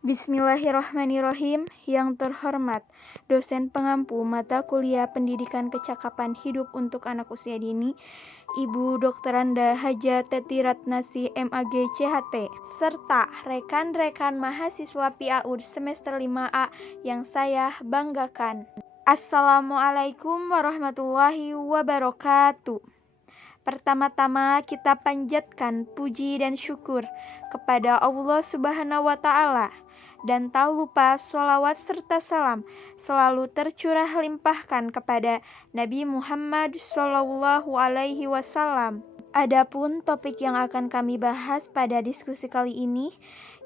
Bismillahirrahmanirrahim. Yang terhormat, dosen pengampu mata kuliah Pendidikan Kecakapan Hidup untuk Anak Usia Dini, Ibu Dokteranda Haja Teti Ratnasi MAG CHT, serta rekan-rekan mahasiswa PAUD semester 5A yang saya banggakan. Assalamualaikum warahmatullahi wabarakatuh. Pertama-tama kita panjatkan puji dan syukur kepada Allah Subhanahu wa Ta'ala, dan tak lupa sholawat serta salam selalu tercurah limpahkan kepada Nabi Muhammad Shallallahu Alaihi Wasallam. Adapun topik yang akan kami bahas pada diskusi kali ini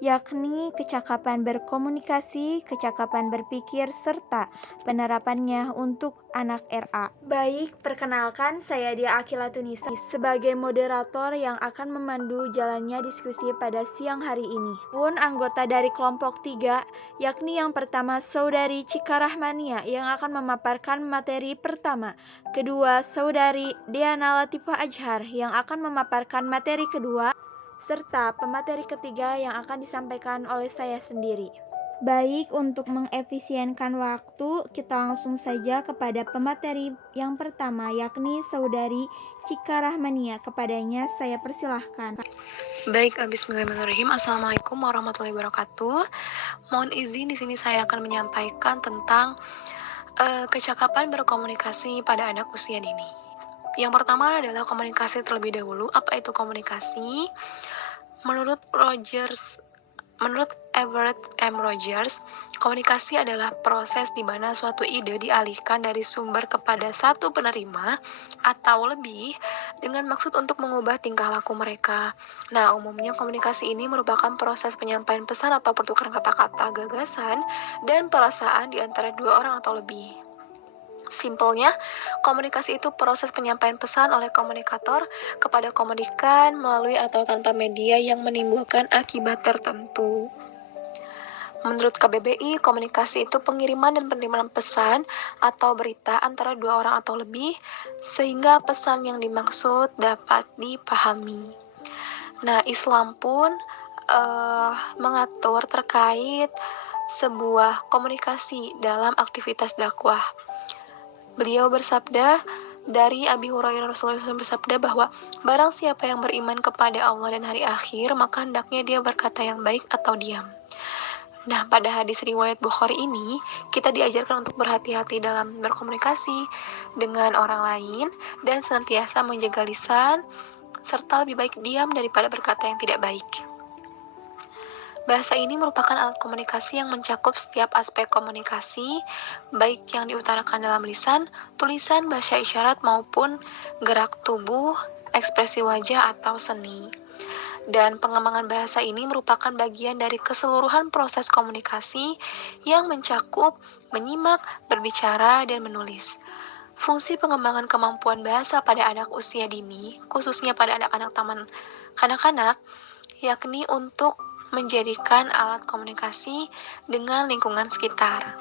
yakni kecakapan berkomunikasi, kecakapan berpikir, serta penerapannya untuk anak RA. Baik, perkenalkan saya Dia Akila Tunisa sebagai moderator yang akan memandu jalannya diskusi pada siang hari ini. Pun anggota dari kelompok 3, yakni yang pertama Saudari Cika Rahmania yang akan memaparkan materi pertama. Kedua, Saudari Diana Latifah Ajhar yang akan memaparkan materi kedua, serta pemateri ketiga yang akan disampaikan oleh saya sendiri. Baik, untuk mengefisienkan waktu, kita langsung saja kepada pemateri yang pertama, yakni Saudari Cika Rahmania. Kepadanya saya persilahkan. Baik, bismillahirrahmanirrahim. Assalamualaikum warahmatullahi wabarakatuh. Mohon izin di sini saya akan menyampaikan tentang kecakapan berkomunikasi pada anak usia dini. Yang pertama adalah komunikasi terlebih dahulu. Apa itu komunikasi? Menurut Everett M. Rogers, komunikasi adalah proses di mana suatu ide dialihkan dari sumber kepada satu penerima atau lebih dengan maksud untuk mengubah tingkah laku mereka. Nah, umumnya komunikasi ini merupakan proses penyampaian pesan atau pertukaran kata-kata, gagasan, dan perasaan di antara dua orang atau lebih. Simpelnya, komunikasi itu proses penyampaian pesan oleh komunikator kepada komunikan melalui atau tanpa media yang menimbulkan akibat tertentu. Menurut KBBI, komunikasi itu pengiriman dan penerimaan pesan atau berita antara dua orang atau lebih, sehingga pesan yang dimaksud dapat dipahami. Nah, Islam pun mengatur terkait sebuah komunikasi dalam aktivitas dakwah. Beliau bersabda dari Abi Hurairah, Rasulullah SAW bersabda bahwa barang siapa yang beriman kepada Allah dan hari akhir, maka hendaknya dia berkata yang baik atau diam. Nah, pada hadis riwayat Bukhari ini, kita diajarkan untuk berhati-hati dalam berkomunikasi dengan orang lain dan senantiasa menjaga lisan, serta lebih baik diam daripada berkata yang tidak baik. Bahasa ini merupakan alat komunikasi yang mencakup setiap aspek komunikasi, baik yang diutarakan dalam lisan, tulisan, bahasa isyarat, maupun gerak tubuh, ekspresi wajah, atau seni. Dan pengembangan bahasa ini merupakan bagian dari keseluruhan proses komunikasi yang mencakup menyimak, berbicara, dan menulis. Fungsi pengembangan kemampuan bahasa pada anak usia dini, khususnya pada anak-anak taman kanak-kanak, yakni untuk menjadikan alat komunikasi dengan lingkungan sekitar.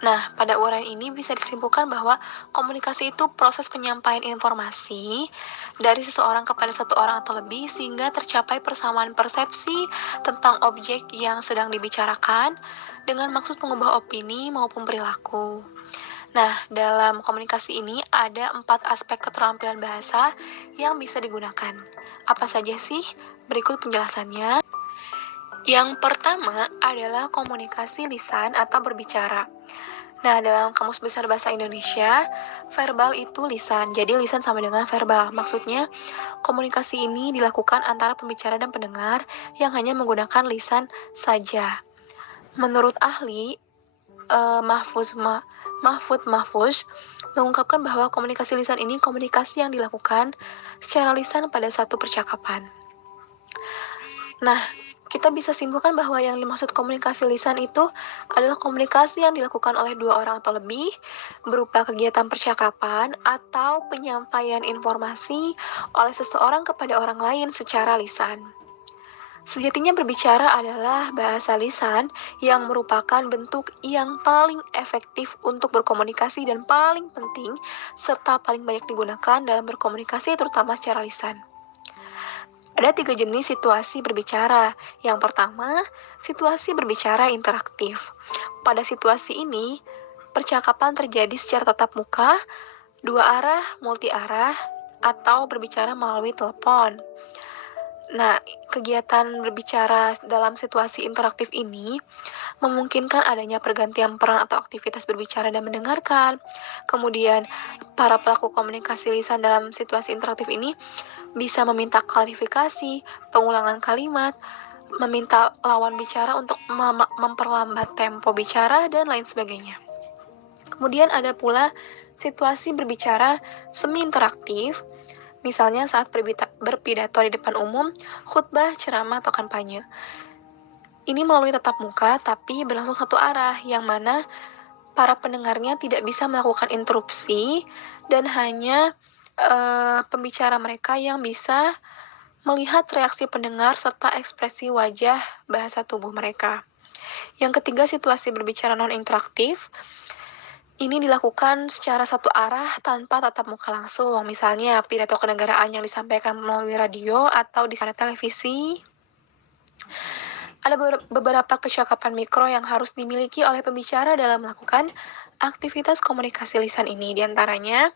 Nah, pada uraian ini bisa disimpulkan bahwa komunikasi itu proses penyampaian informasi dari seseorang kepada satu orang atau lebih sehingga tercapai persamaan persepsi tentang objek yang sedang dibicarakan dengan maksud mengubah opini maupun perilaku. Nah, dalam komunikasi ini ada 4 aspek keterampilan bahasa yang bisa digunakan. Apa saja sih? Berikut penjelasannya. Yang pertama adalah komunikasi lisan atau berbicara. Nah, dalam Kamus Besar Bahasa Indonesia, verbal itu lisan. Jadi lisan sama dengan verbal. Maksudnya, komunikasi ini dilakukan antara pembicara dan pendengar yang hanya menggunakan lisan saja. Menurut ahli, Mahfud Mahfuz mengungkapkan bahwa komunikasi lisan ini komunikasi yang dilakukan secara lisan pada satu percakapan. Nah, kita bisa simpulkan bahwa yang dimaksud komunikasi lisan itu adalah komunikasi yang dilakukan oleh dua orang atau lebih berupa kegiatan percakapan atau penyampaian informasi oleh seseorang kepada orang lain secara lisan. Sejatinya berbicara adalah bahasa lisan yang merupakan bentuk yang paling efektif untuk berkomunikasi dan paling penting serta paling banyak digunakan dalam berkomunikasi terutama secara lisan. Ada 3 jenis situasi berbicara. Yang pertama, situasi berbicara interaktif. Pada situasi ini, percakapan terjadi secara tatap muka, dua arah, multi arah, atau berbicara melalui telepon. Nah, kegiatan berbicara dalam situasi interaktif ini memungkinkan adanya pergantian peran atau aktivitas berbicara dan mendengarkan. Kemudian, para pelaku komunikasi lisan dalam situasi interaktif ini bisa meminta klarifikasi, pengulangan kalimat, meminta lawan bicara untuk memperlambat tempo bicara, dan lain sebagainya. Kemudian ada pula situasi berbicara semi interaktif, misalnya saat berpidato di depan umum, khutbah, ceramah, atau kampanye. Ini melalui tatap muka, tapi berlangsung satu arah, yang mana para pendengarnya tidak bisa melakukan interupsi, dan hanya pembicara mereka yang bisa melihat reaksi pendengar serta ekspresi wajah bahasa tubuh mereka. Yang ketiga, situasi berbicara non-interaktif. Ini dilakukan secara satu arah tanpa tatap muka langsung, misalnya pidato kenegaraan yang disampaikan melalui radio atau di televisi. Ada beberapa kecakapan mikro yang harus dimiliki oleh pembicara dalam melakukan aktivitas komunikasi lisan ini, diantaranya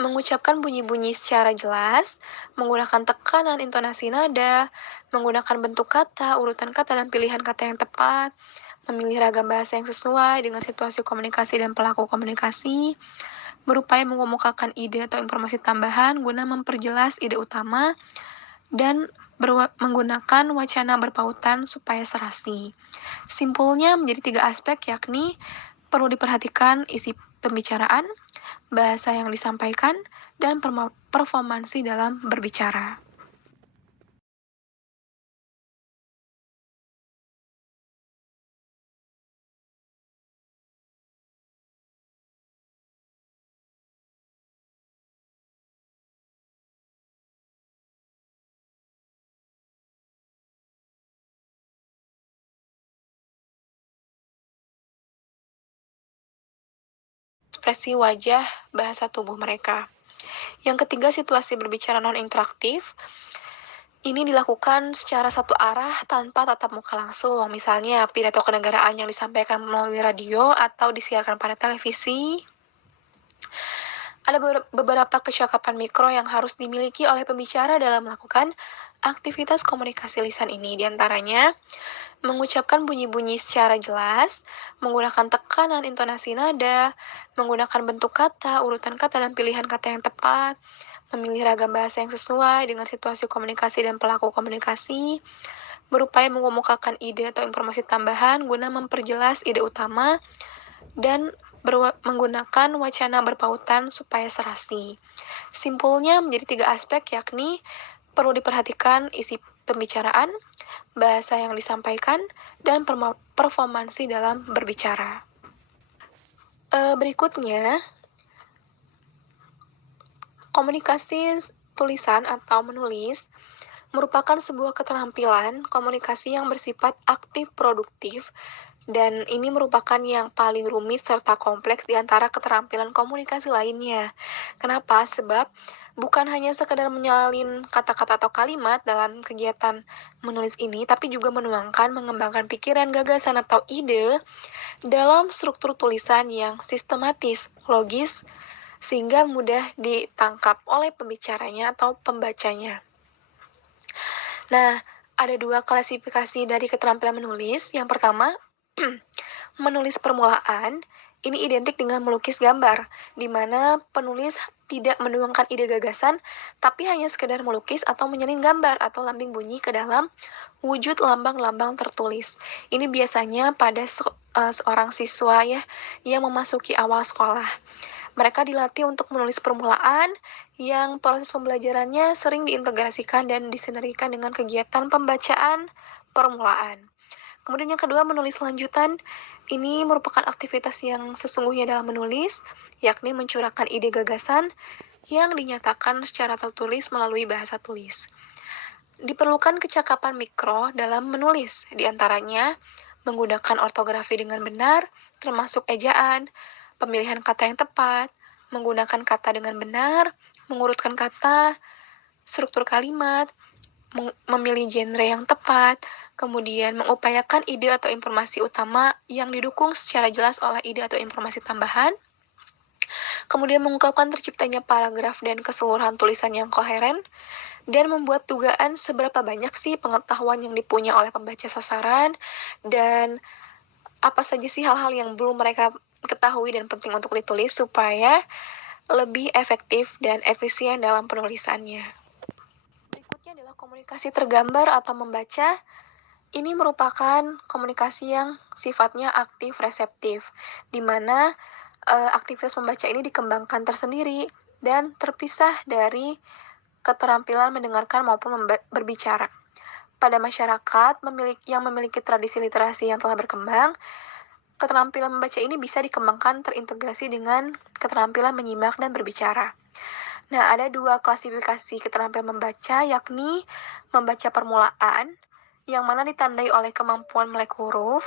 mengucapkan bunyi-bunyi secara jelas, menggunakan tekanan intonasi nada, menggunakan bentuk kata, urutan kata, dan pilihan kata yang tepat, memilih ragam bahasa yang sesuai dengan situasi komunikasi dan pelaku komunikasi, berupaya mengemukakan ide atau informasi tambahan guna memperjelas ide utama, dan menggunakan wacana berpautan supaya serasi. Simpulnya menjadi 3 aspek, yakni perlu diperhatikan isi pembicaraan, bahasa yang disampaikan, dan performansi dalam berbicara. Ekspresi wajah bahasa tubuh mereka. Yang ketiga, situasi berbicara non-interaktif. Ini dilakukan secara satu arah tanpa tatap muka langsung, misalnya pidato kenegaraan yang disampaikan melalui radio atau disiarkan pada televisi. Ada beberapa kecakapan mikro yang harus dimiliki oleh pembicara dalam melakukan aktivitas komunikasi lisan ini, diantaranya mengucapkan bunyi-bunyi secara jelas, menggunakan tekanan intonasi nada, menggunakan bentuk kata, urutan kata, dan pilihan kata yang tepat, memilih ragam bahasa yang sesuai dengan situasi komunikasi dan pelaku komunikasi, berupaya mengemukakan ide atau informasi tambahan guna memperjelas ide utama, dan menggunakan wacana berpautan supaya serasi. Simpulnya menjadi 3 aspek, yakni perlu diperhatikan isi pembicaraan, bahasa yang disampaikan, dan performansi dalam berbicara. Berikutnya, komunikasi tulisan atau menulis merupakan sebuah keterampilan komunikasi yang bersifat aktif produktif, dan ini merupakan yang paling rumit serta kompleks di antara keterampilan komunikasi lainnya. Kenapa? Sebab bukan hanya sekedar menyalin kata-kata atau kalimat dalam kegiatan menulis ini, tapi juga menuangkan, mengembangkan pikiran, gagasan, atau ide dalam struktur tulisan yang sistematis, logis, sehingga mudah ditangkap oleh pembicaranya atau pembacanya. Nah, ada 2 klasifikasi dari keterampilan menulis. Yang pertama, menulis permulaan. Ini identik dengan melukis gambar, di mana penulis tidak menuangkan ide gagasan, tapi hanya sekedar melukis atau menyalin gambar atau lambing bunyi ke dalam wujud lambang-lambang tertulis. Ini biasanya pada seorang siswa ya, yang memasuki awal sekolah. Mereka dilatih untuk menulis permulaan, yang proses pembelajarannya sering diintegrasikan dan disinergikan dengan kegiatan pembacaan permulaan. Kemudian yang kedua, menulis lanjutan. Ini merupakan aktivitas yang sesungguhnya dalam menulis, yakni mencurahkan ide gagasan yang dinyatakan secara tertulis melalui bahasa tulis. Diperlukan kecakapan mikro dalam menulis, diantaranya menggunakan ortografi dengan benar, termasuk ejaan, pemilihan kata yang tepat, menggunakan kata dengan benar, mengurutkan kata, struktur kalimat, memilih genre yang tepat, kemudian mengupayakan ide atau informasi utama yang didukung secara jelas oleh ide atau informasi tambahan, kemudian mengungkapkan terciptanya paragraf dan keseluruhan tulisan yang koheren, dan membuat dugaan seberapa banyak sih pengetahuan yang dipunya oleh pembaca sasaran, dan apa saja sih hal-hal yang belum mereka ketahui dan penting untuk ditulis supaya lebih efektif dan efisien dalam penulisannya. Berikutnya adalah komunikasi tergambar atau membaca. Ini merupakan komunikasi yang sifatnya aktif reseptif, di mana aktivitas membaca ini dikembangkan tersendiri dan terpisah dari keterampilan mendengarkan maupun berbicara. Pada masyarakat yang memiliki tradisi literasi yang telah berkembang, keterampilan membaca ini bisa dikembangkan terintegrasi dengan keterampilan menyimak dan berbicara. Nah, ada dua klasifikasi keterampilan membaca, yakni membaca permulaan, yang mana ditandai oleh kemampuan melek huruf,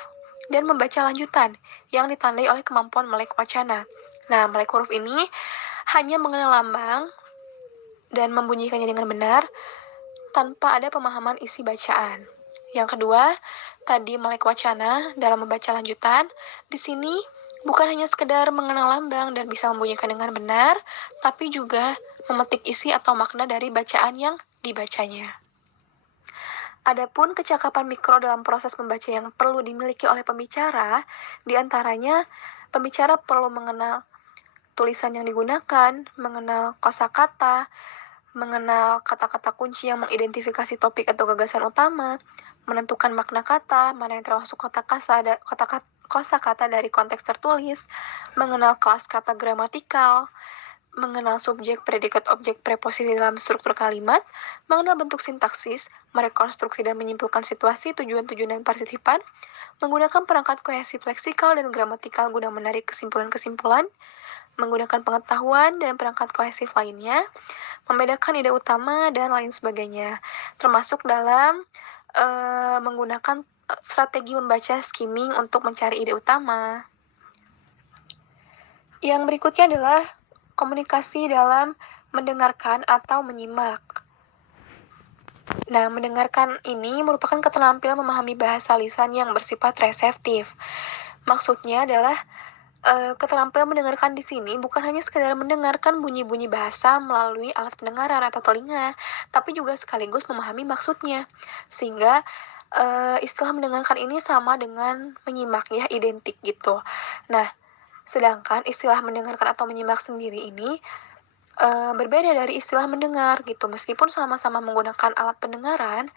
dan membaca lanjutan, yang ditandai oleh kemampuan melek wacana. Nah, melek huruf ini hanya mengenal lambang dan membunyikannya dengan benar, tanpa ada pemahaman isi bacaan. Yang kedua, tadi melek wacana dalam membaca lanjutan, di sini bukan hanya sekedar mengenal lambang dan bisa membunyikan dengan benar, tapi juga memetik isi atau makna dari bacaan yang dibacanya. Adapun kecakapan mikro dalam proses membaca yang perlu dimiliki oleh pembicara, diantaranya pembicara perlu mengenal tulisan yang digunakan, mengenal kosakata, mengenal kata-kata kunci yang mengidentifikasi topik atau gagasan utama, menentukan makna kata, mana yang termasuk kosakata dari konteks tertulis, mengenal kelas kata gramatikal, mengenal subjek, predikat, objek, preposisi dalam struktur kalimat, mengenal bentuk sintaksis, merekonstruksi dan menyimpulkan situasi, tujuan-tujuan dan partisipan, menggunakan perangkat kohesif leksikal dan gramatikal guna menarik kesimpulan-kesimpulan, menggunakan pengetahuan dan perangkat kohesif lainnya, membedakan ide utama, dan lain sebagainya, termasuk dalam menggunakan strategi membaca skimming untuk mencari ide utama. Yang berikutnya adalah komunikasi dalam mendengarkan atau menyimak. Nah, mendengarkan ini merupakan keterampilan memahami bahasa lisan yang bersifat reseptif. Maksudnya adalah keterampilan mendengarkan di sini bukan hanya sekedar mendengarkan bunyi-bunyi bahasa melalui alat pendengaran atau telinga, tapi juga sekaligus memahami maksudnya. Sehingga istilah mendengarkan ini sama dengan menyimak ya, identik gitu. Nah, sedangkan istilah mendengarkan atau menyimak sendiri ini berbeda dari istilah mendengar gitu. Meskipun sama-sama menggunakan alat pendengaran,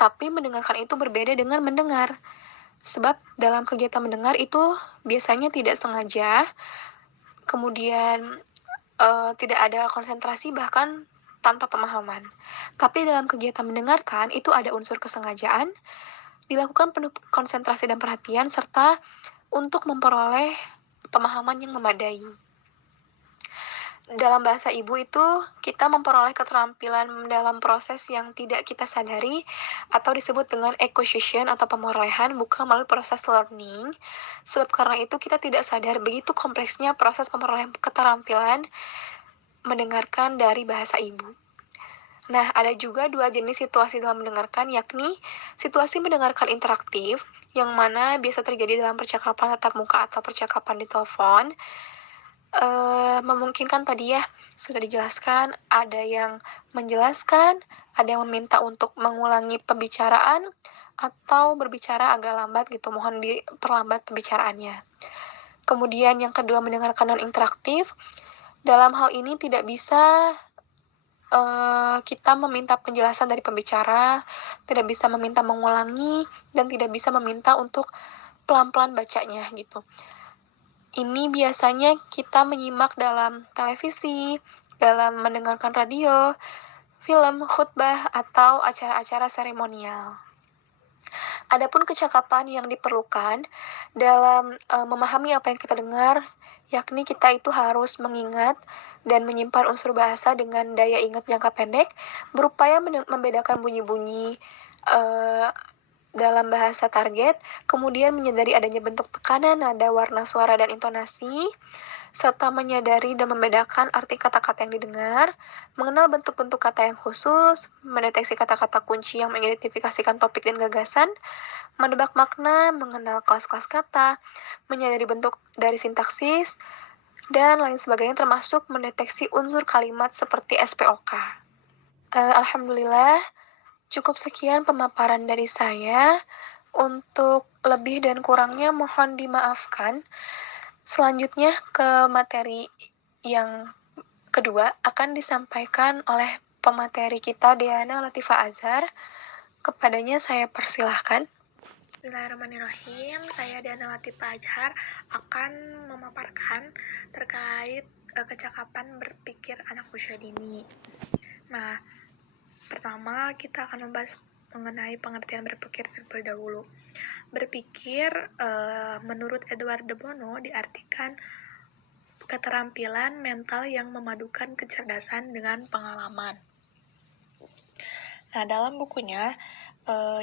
tapi mendengarkan itu berbeda dengan mendengar. Sebab dalam kegiatan mendengar itu biasanya tidak sengaja, kemudian tidak ada konsentrasi bahkan tanpa pemahaman. Tapi dalam kegiatan mendengarkan itu ada unsur kesengajaan, dilakukan penuh konsentrasi dan perhatian, serta untuk memperoleh pemahaman yang memadai. Dalam bahasa ibu itu, kita memperoleh keterampilan dalam proses yang tidak kita sadari atau disebut dengan acquisition atau pemerolehan, bukan melalui proses learning. Sebab karena itu kita tidak sadar begitu kompleksnya proses pemerolehan keterampilan mendengarkan dari bahasa ibu. Nah, ada juga dua jenis situasi dalam mendengarkan, yakni situasi mendengarkan interaktif, yang mana biasa terjadi dalam percakapan tatap muka atau percakapan di telepon. Memungkinkan tadi ya, sudah dijelaskan, ada yang menjelaskan, ada yang meminta untuk mengulangi pembicaraan, atau berbicara agak lambat gitu, mohon diperlambat pembicaraannya. Kemudian yang kedua, mendengarkan non-interaktif. Dalam hal ini tidak bisa kita meminta penjelasan dari pembicara, tidak bisa meminta mengulangi, dan tidak bisa meminta untuk pelan-pelan bacanya gitu. Ini biasanya kita menyimak dalam televisi, dalam mendengarkan radio, film, khutbah, atau acara-acara seremonial. Adapun kecakapan yang diperlukan dalam memahami apa yang kita dengar, yakni kita itu harus mengingat dan menyimpan unsur bahasa dengan daya ingat jangka pendek, berupaya membedakan bunyi-bunyi dalam bahasa target, kemudian menyadari adanya bentuk tekanan, nada, warna, suara, dan intonasi, serta menyadari dan membedakan arti kata-kata yang didengar, mengenal bentuk-bentuk kata yang khusus, mendeteksi kata-kata kunci yang mengidentifikasikan topik dan gagasan, menebak makna, mengenal kelas-kelas kata, menyadari bentuk dari sintaksis, dan lain sebagainya termasuk mendeteksi unsur kalimat seperti SPOK. Alhamdulillah, cukup sekian pemaparan dari saya. Untuk lebih dan kurangnya mohon dimaafkan. Selanjutnya ke materi yang kedua akan disampaikan oleh pemateri kita Diana Latifah Azhar. Kepadanya saya persilahkan. Bismillahirrahmanirrahim. Saya Diana Latifah Azhar akan memaparkan terkait kecakapan berpikir anak usia dini. Nah, pertama kita akan membahas mengenai pengertian berpikir terlebih dahulu. Berpikir menurut Edward de Bono diartikan keterampilan mental yang memadukan kecerdasan dengan pengalaman. Nah, dalam bukunya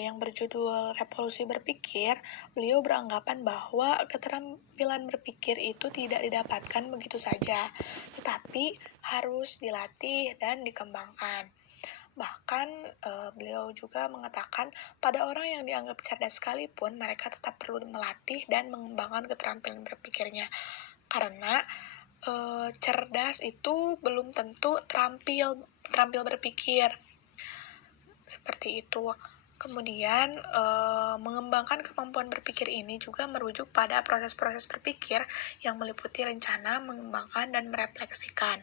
yang berjudul Revolusi Berpikir, beliau beranggapan bahwa keterampilan berpikir itu tidak didapatkan begitu saja, tetapi harus dilatih dan dikembangkan. Bahkan beliau juga mengatakan pada orang yang dianggap cerdas sekalipun mereka tetap perlu melatih dan mengembangkan keterampilan berpikirnya, karena cerdas itu belum tentu terampil berpikir seperti itu. Kemudian mengembangkan kemampuan berpikir ini juga merujuk pada proses-proses berpikir yang meliputi rencana, mengembangkan, dan merefleksikan.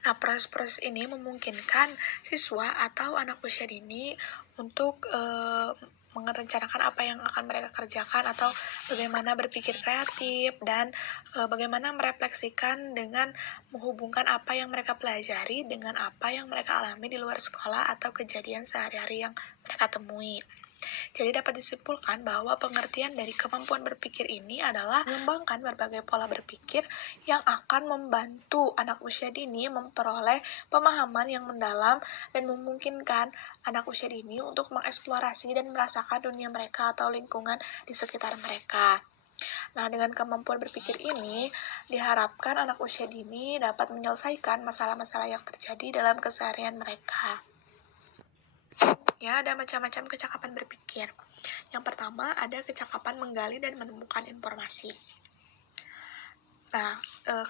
Nah, proses-proses ini memungkinkan siswa atau anak usia dini untuk merencanakan apa yang akan mereka kerjakan atau bagaimana berpikir kreatif dan bagaimana merefleksikan dengan menghubungkan apa yang mereka pelajari dengan apa yang mereka alami di luar sekolah atau kejadian sehari-hari yang mereka temui. Jadi dapat disimpulkan bahwa pengertian dari kemampuan berpikir ini adalah mengembangkan berbagai pola berpikir yang akan membantu anak usia dini memperoleh pemahaman yang mendalam dan memungkinkan anak usia dini untuk mengeksplorasi dan merasakan dunia mereka atau lingkungan di sekitar mereka. Nah, dengan kemampuan berpikir ini, diharapkan anak usia dini dapat menyelesaikan masalah-masalah yang terjadi dalam keseharian mereka. Ya, ada macam-macam kecakapan berpikir. Yang pertama, ada kecakapan menggali dan menemukan informasi. Nah,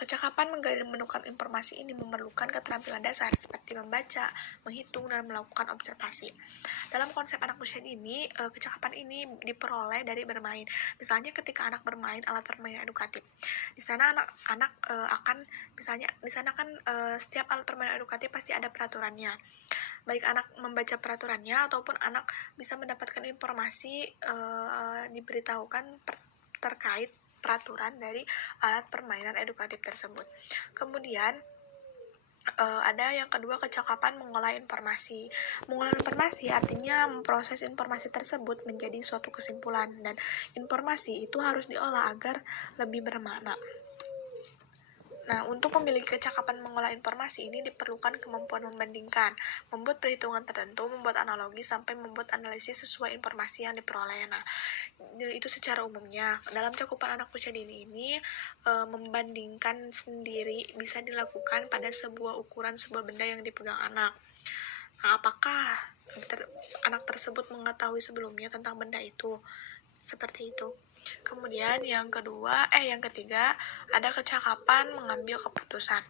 kecakapan menggali dan menemukan informasi ini memerlukan keterampilan dasar seperti membaca, menghitung, dan melakukan observasi. Dalam konsep anak usia dini, kecakapan ini diperoleh dari bermain. Misalnya ketika anak bermain alat permainan edukatif. Di sana anak-anak akan misalnya di sana kan setiap alat permainan edukatif pasti ada peraturannya. Baik anak membaca peraturannya ataupun anak bisa mendapatkan informasi diberitahukan terkait peraturan dari alat permainan edukatif tersebut. Kemudian ada yang kedua, kecakapan mengolah informasi. Mengolah informasi artinya memproses informasi tersebut menjadi suatu kesimpulan, dan informasi itu harus diolah agar lebih bermakna. Nah, untuk memiliki kecakapan mengolah informasi ini diperlukan kemampuan membandingkan, membuat perhitungan tertentu, membuat analogi, sampai membuat analisis sesuai informasi yang diperoleh. Nah, itu secara umumnya. Dalam cakupan anak usia dini ini, membandingkan sendiri bisa dilakukan pada sebuah ukuran sebuah benda yang dipegang anak. Nah, apakah anak tersebut mengetahui sebelumnya tentang benda itu? Seperti itu. Kemudian yang ketiga, ada kecakapan mengambil keputusan.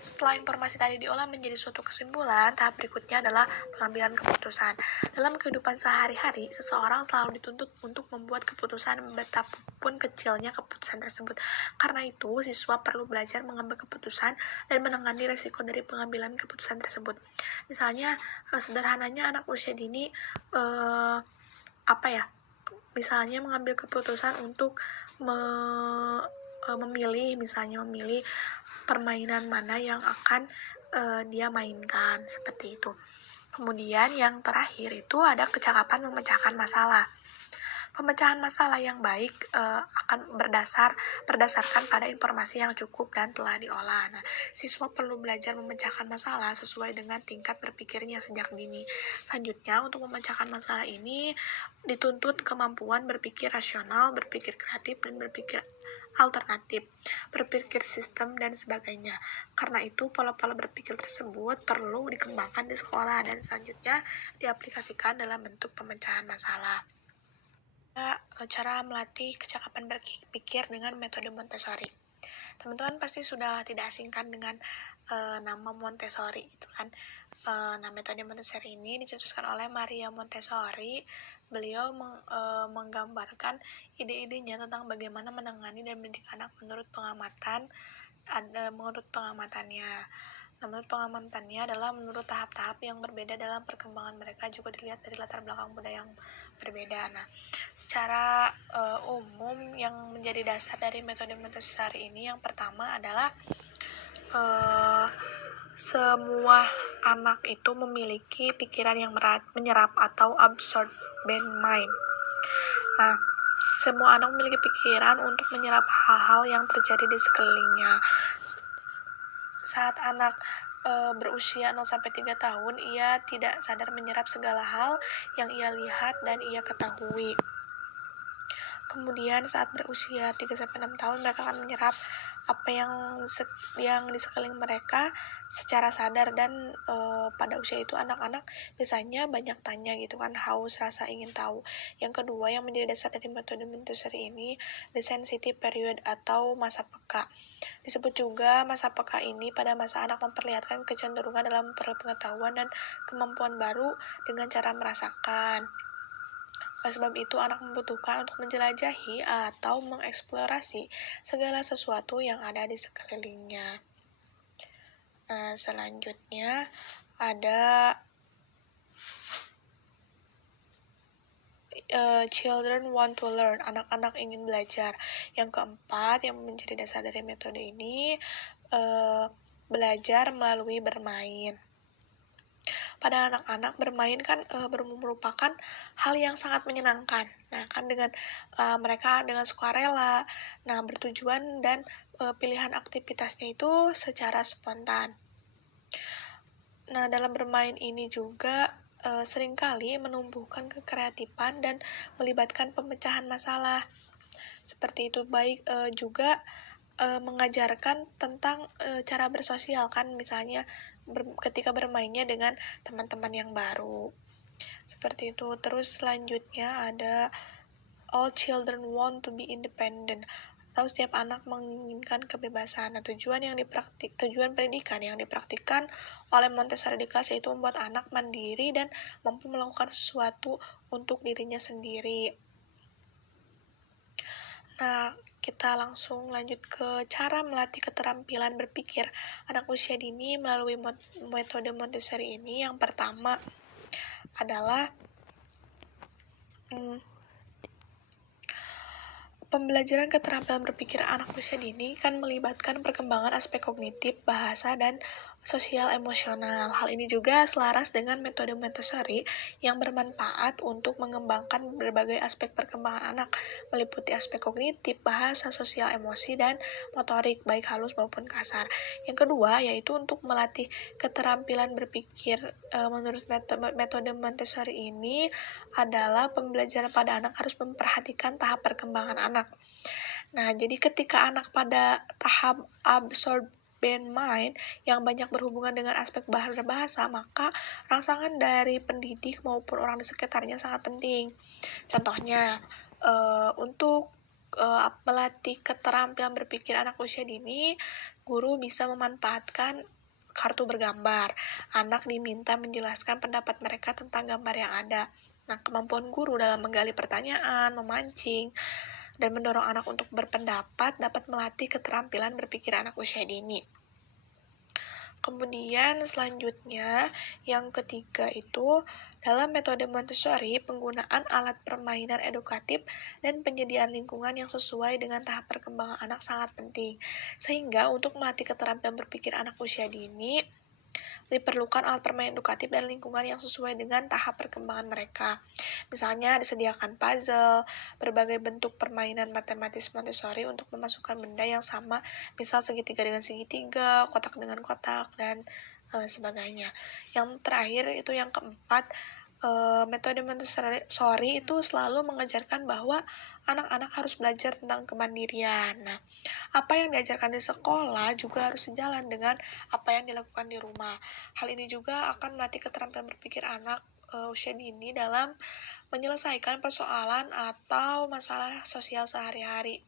Setelah informasi tadi diolah menjadi suatu kesimpulan, tahap berikutnya adalah pengambilan keputusan. Dalam kehidupan sehari-hari, seseorang selalu dituntut untuk membuat keputusan betapapun kecilnya keputusan tersebut. Karena itu, siswa perlu belajar mengambil keputusan dan menangani resiko dari pengambilan keputusan tersebut. Misalnya, sederhananya anak usia dini misalnya mengambil keputusan untuk memilih permainan mana yang akan dia mainkan, seperti itu. Kemudian yang terakhir itu ada kecakapan memecahkan masalah. Pemecahan masalah yang baik akan berdasarkan pada informasi yang cukup dan telah diolah. Nah, siswa perlu belajar memecahkan masalah sesuai dengan tingkat berpikirnya sejak dini. Selanjutnya, untuk memecahkan masalah ini dituntut kemampuan berpikir rasional, berpikir kreatif, dan berpikir alternatif, berpikir sistem, dan sebagainya. Karena itu, pola-pola berpikir tersebut perlu dikembangkan di sekolah dan selanjutnya diaplikasikan dalam bentuk pemecahan masalah. Cara melatih kecakapan berpikir dengan metode Montessori. Teman-teman pasti sudah tidak asingkan dengan nama Montessori itu kan. Nah, metode Montessori ini dicetuskan oleh Maria Montessori. Beliau menggambarkan ide-idenya tentang bagaimana menangani dan mendidik anak menurut pengamatannya. Nah, menurut pengamatannya adalah menurut tahap-tahap yang berbeda dalam perkembangan mereka, juga dilihat dari latar belakang budaya yang berbeda. Nah, secara umum yang menjadi dasar dari metode Montessori ini yang pertama adalah semua anak itu memiliki pikiran yang menyerap atau absorbent mind. Nah, semua anak memiliki pikiran untuk menyerap hal-hal yang terjadi di sekelilingnya. Saat anak berusia 0-3 tahun, ia tidak sadar menyerap segala hal yang ia lihat dan ia ketahui. Kemudian saat berusia 3-6 tahun, mereka akan menyerap apa yang di sekeliling mereka secara sadar, dan pada usia itu anak-anak biasanya banyak tanya gitu kan, haus, rasa ingin tahu. Yang kedua yang menjadi dasar dari metode Montessori ini, the sensitive period atau masa peka. Disebut juga masa peka ini pada masa anak memperlihatkan kecenderungan dalam pengetahuan dan kemampuan baru dengan cara merasakan. Oleh sebab itu, anak membutuhkan untuk menjelajahi atau mengeksplorasi segala sesuatu yang ada di sekelilingnya. Nah, selanjutnya ada children want to learn, anak-anak ingin belajar. Yang keempat yang menjadi dasar dari metode ini, belajar melalui bermain. Pada anak-anak, bermain kan merupakan hal yang sangat menyenangkan. Nah, kan dengan mereka dengan sukarela, nah bertujuan dan pilihan aktivitasnya itu secara spontan. Nah, dalam bermain ini juga seringkali menumbuhkan kekreatifan dan melibatkan pemecahan masalah. Seperti itu, baik juga mengajarkan tentang cara bersosial kan, misalnya ketika bermainnya dengan teman-teman yang baru. Seperti itu. Terus selanjutnya ada all children want to be independent, atau setiap anak menginginkan kebebasan. Nah, tujuan pendidikan yang dipraktikkan oleh Montessori di kelas yaitu membuat anak mandiri dan mampu melakukan sesuatu untuk dirinya sendiri. Nah, kita langsung lanjut ke cara melatih keterampilan berpikir anak usia dini melalui metode Montessori ini. Yang pertama adalah pembelajaran keterampilan berpikir anak usia dini kan melibatkan perkembangan aspek kognitif, bahasa, dan sosial emosional. Hal ini juga selaras dengan metode Montessori yang bermanfaat untuk mengembangkan berbagai aspek perkembangan anak, meliputi aspek kognitif, bahasa, sosial, emosi, dan motorik, baik halus maupun kasar. Yang kedua, yaitu untuk melatih keterampilan berpikir menurut metode Montessori ini adalah pembelajaran pada anak harus memperhatikan tahap perkembangan anak. Nah, jadi ketika anak pada tahap absorbent mind yang banyak berhubungan dengan aspek bahasa, maka rangsangan dari pendidik maupun orang di sekitarnya sangat penting. Contohnya, untuk melatih keterampilan berpikir anak usia dini, guru bisa memanfaatkan kartu bergambar. Anak diminta menjelaskan pendapat mereka tentang gambar yang ada. Nah, kemampuan guru dalam menggali pertanyaan, memancing, dan mendorong anak untuk berpendapat dapat melatih keterampilan berpikir anak usia dini. Kemudian selanjutnya, yang ketiga itu, dalam metode Montessori, penggunaan alat permainan edukatif dan penyediaan lingkungan yang sesuai dengan tahap perkembangan anak sangat penting. Sehingga untuk melatih keterampilan berpikir anak usia dini, Diperlukan alat permainan edukatif dan lingkungan yang sesuai dengan tahap perkembangan mereka. Misalnya disediakan puzzle, berbagai bentuk permainan matematis Montessori untuk memasukkan benda yang sama, misal segitiga dengan segitiga, kotak dengan kotak, dan sebagainya. Yang terakhir itu yang keempat, metode Montessori itu selalu mengajarkan bahwa anak-anak harus belajar tentang kemandirian. Nah, apa yang diajarkan di sekolah juga harus sejalan dengan apa yang dilakukan di rumah. Hal ini juga akan melatih keterampilan berpikir anak usia dini dalam menyelesaikan persoalan atau masalah sosial sehari-hari.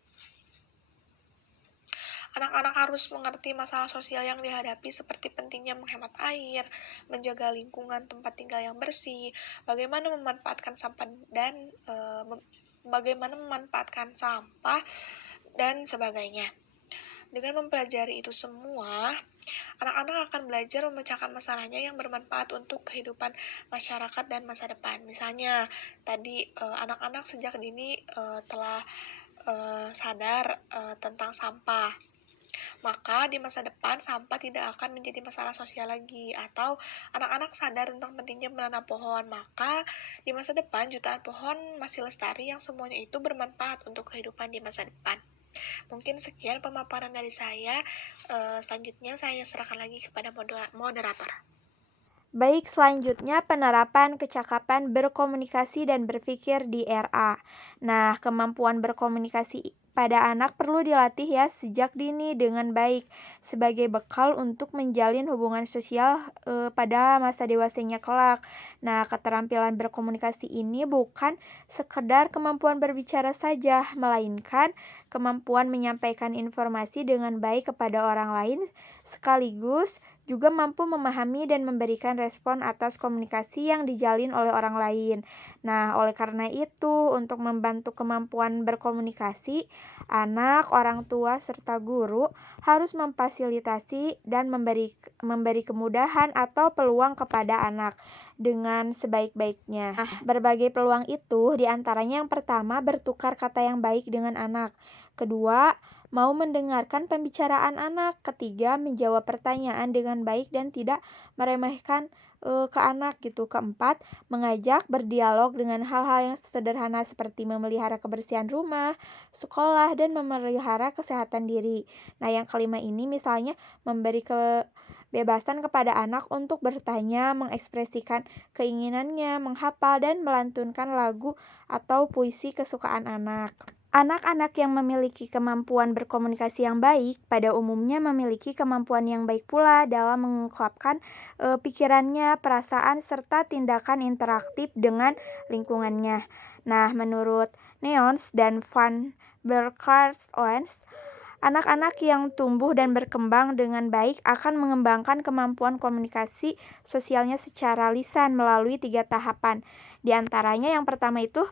Anak-anak harus mengerti masalah sosial yang dihadapi seperti pentingnya menghemat air, menjaga lingkungan tempat tinggal yang bersih, bagaimana memanfaatkan sampah dan sebagainya. Dengan mempelajari itu semua, anak-anak akan belajar memecahkan masalahnya yang bermanfaat untuk kehidupan masyarakat dan masa depan. Misalnya, tadi anak-anak sejak dini telah sadar tentang sampah. Maka di masa depan sampah tidak akan menjadi masalah sosial lagi. Atau anak-anak sadar tentang pentingnya menanam pohon. Maka di masa depan jutaan pohon masih lestari yang semuanya itu bermanfaat untuk kehidupan di masa depan. Mungkin sekian pemaparan dari saya. Selanjutnya saya serahkan lagi kepada moderator. Baik, selanjutnya penerapan kecakapan berkomunikasi dan berpikir di RA. Nah, kemampuan berkomunikasi pada anak perlu dilatih ya sejak dini dengan baik sebagai bekal untuk menjalin hubungan sosial pada masa dewasanya kelak. Nah, keterampilan berkomunikasi ini bukan sekedar kemampuan berbicara saja, melainkan kemampuan menyampaikan informasi dengan baik kepada orang lain sekaligus juga mampu memahami dan memberikan respon atas komunikasi yang dijalin oleh orang lain. Nah, oleh karena itu, untuk membantu kemampuan berkomunikasi, anak, orang tua, serta guru harus memfasilitasi dan memberi kemudahan atau peluang kepada anak dengan sebaik-baiknya. Nah, berbagai peluang itu diantaranya yang pertama bertukar kata yang baik dengan anak. Kedua, mau mendengarkan pembicaraan anak. Ketiga, menjawab pertanyaan dengan baik dan tidak meremehkan ke anak gitu. Keempat, mengajak berdialog dengan hal-hal yang sederhana seperti memelihara kebersihan rumah, sekolah, dan memelihara kesehatan diri. Nah, yang kelima ini misalnya memberi kebebasan kepada anak untuk bertanya, mengekspresikan keinginannya, menghafal, dan melantunkan lagu atau puisi kesukaan anak. Anak-anak yang memiliki kemampuan berkomunikasi yang baik pada umumnya memiliki kemampuan yang baik pula dalam mengungkapkan pikirannya, perasaan, serta tindakan interaktif dengan lingkungannya. Nah, menurut Neons dan Van Berkers-Owens, anak-anak yang tumbuh dan berkembang dengan baik akan mengembangkan kemampuan komunikasi sosialnya secara lisan melalui 3 tahapan. Di antaranya yang pertama itu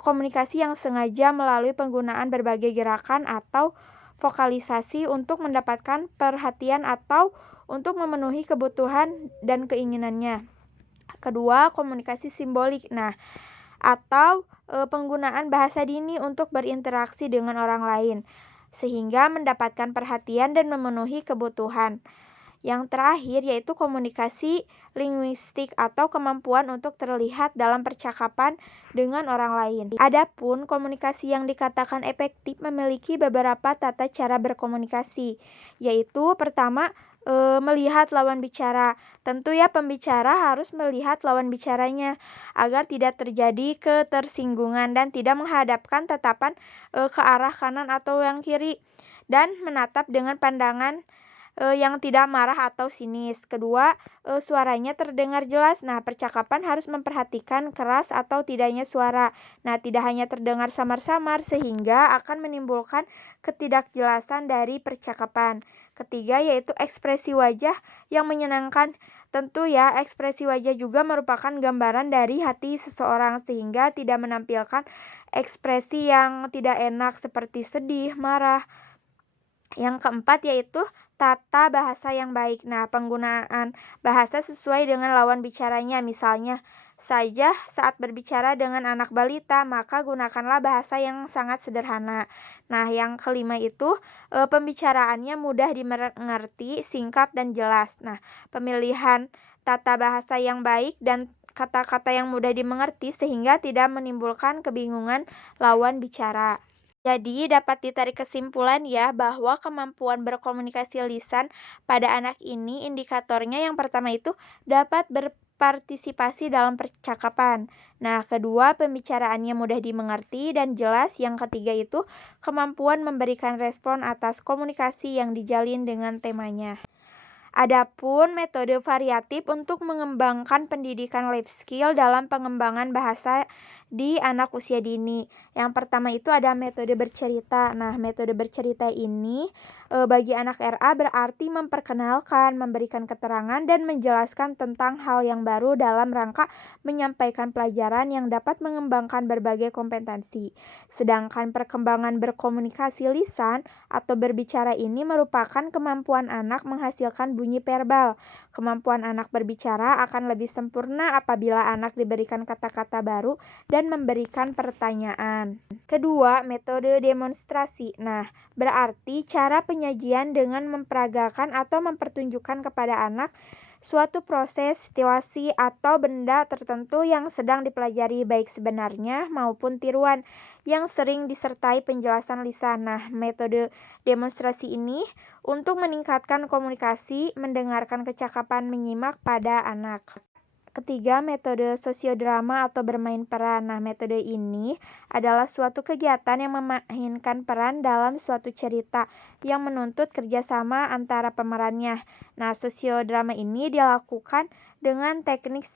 komunikasi yang sengaja melalui penggunaan berbagai gerakan atau vokalisasi untuk mendapatkan perhatian atau untuk memenuhi kebutuhan dan keinginannya. Kedua, komunikasi simbolik. Nah, atau penggunaan bahasa dini untuk berinteraksi dengan orang lain sehingga mendapatkan perhatian dan memenuhi kebutuhan. Yang terakhir yaitu komunikasi linguistik atau kemampuan untuk terlihat dalam percakapan dengan orang lain. Adapun komunikasi yang dikatakan efektif memiliki beberapa tata cara berkomunikasi, yaitu pertama melihat lawan bicara. Tentu ya pembicara harus melihat lawan bicaranya agar tidak terjadi ketersinggungan dan tidak menghadapkan tatapan ke arah kanan atau yang kiri dan menatap dengan pandangan yang tidak marah atau sinis. Kedua, suaranya terdengar jelas. Nah, percakapan harus memperhatikan keras atau tidaknya suara. Nah, tidak hanya terdengar samar-samar sehingga akan menimbulkan ketidakjelasan dari percakapan. Ketiga, yaitu ekspresi wajah yang menyenangkan. Tentu ya, ekspresi wajah juga merupakan gambaran dari hati seseorang sehingga tidak menampilkan ekspresi yang tidak enak seperti sedih, marah. Yang keempat yaitu tata bahasa yang baik. Nah, penggunaan bahasa sesuai dengan lawan bicaranya, misalnya saja saat berbicara dengan anak balita, maka gunakanlah bahasa yang sangat sederhana. Nah, yang kelima itu pembicaraannya mudah dimengerti, singkat dan jelas. Nah, pemilihan tata bahasa yang baik dan kata-kata yang mudah dimengerti sehingga tidak menimbulkan kebingungan lawan bicara. Jadi dapat ditarik kesimpulan ya bahwa kemampuan berkomunikasi lisan pada anak ini indikatornya yang pertama itu dapat berpartisipasi dalam percakapan. Nah, kedua pembicaraannya mudah dimengerti dan jelas. Yang ketiga itu kemampuan memberikan respon atas komunikasi yang dijalin dengan temanya. Adapun metode variatif untuk mengembangkan pendidikan life skill dalam pengembangan bahasa di anak usia dini. Yang pertama itu ada metode bercerita. Nah, metode bercerita ini bagi anak RA berarti memperkenalkan, memberikan keterangan dan menjelaskan tentang hal yang baru dalam rangka menyampaikan pelajaran yang dapat mengembangkan berbagai kompetensi. Sedangkan perkembangan berkomunikasi lisan atau berbicara ini merupakan kemampuan anak menghasilkan bunyi verbal. Kemampuan anak berbicara akan lebih sempurna apabila anak diberikan kata-kata baru dan memberikan pertanyaan. Kedua, metode demonstrasi. Nah, berarti cara penyajian dengan memperagakan atau mempertunjukkan kepada anak suatu proses, situasi, atau benda tertentu yang sedang dipelajari baik sebenarnya maupun tiruan yang sering disertai penjelasan lisan. Nah, metode demonstrasi ini untuk meningkatkan komunikasi, mendengarkan kecakapan menyimak pada anak. Ketiga, metode sosiodrama atau bermain peran. Nah, metode ini adalah suatu kegiatan yang memainkan peran dalam suatu cerita yang menuntut kerjasama antara pemerannya. Nah, sosiodrama ini dilakukan dengan teknik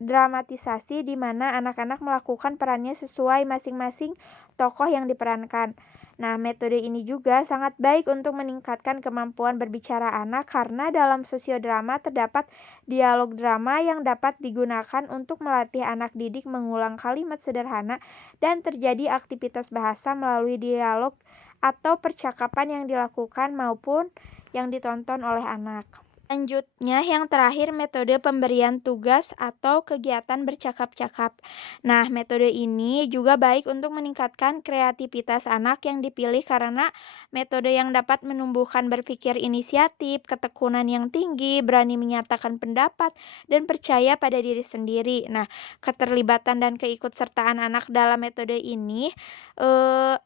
dramatisasi di mana anak-anak melakukan perannya sesuai masing-masing tokoh yang diperankan. Nah, metode ini juga sangat baik untuk meningkatkan kemampuan berbicara anak karena dalam sosiodrama terdapat dialog drama yang dapat digunakan untuk melatih anak didik mengulang kalimat sederhana dan terjadi aktivitas bahasa melalui dialog atau percakapan yang dilakukan maupun yang ditonton oleh anak. Selanjutnya, yang terakhir metode pemberian tugas atau kegiatan bercakap-cakap. Nah, metode ini juga baik untuk meningkatkan kreativitas anak yang dipilih karena metode yang dapat menumbuhkan berpikir inisiatif, ketekunan yang tinggi, berani menyatakan pendapat, dan percaya pada diri sendiri. Nah, keterlibatan dan keikutsertaan anak dalam metode ini eh,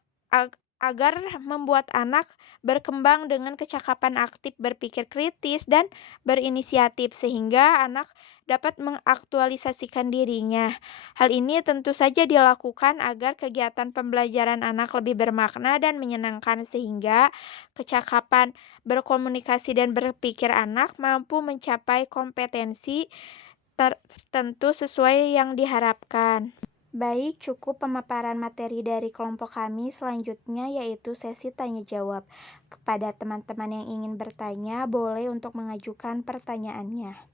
agar membuat anak berkembang dengan kecakapan aktif berpikir kritis dan berinisiatif sehingga anak dapat mengaktualisasikan dirinya. Hal ini tentu saja dilakukan agar kegiatan pembelajaran anak lebih bermakna dan menyenangkan sehingga kecakapan berkomunikasi dan berpikir anak mampu mencapai kompetensi tertentu sesuai yang diharapkan. Baik, cukup pemaparan materi dari kelompok kami. Selanjutnya yaitu sesi tanya jawab. Kepada teman-teman yang ingin bertanya, boleh untuk mengajukan pertanyaannya.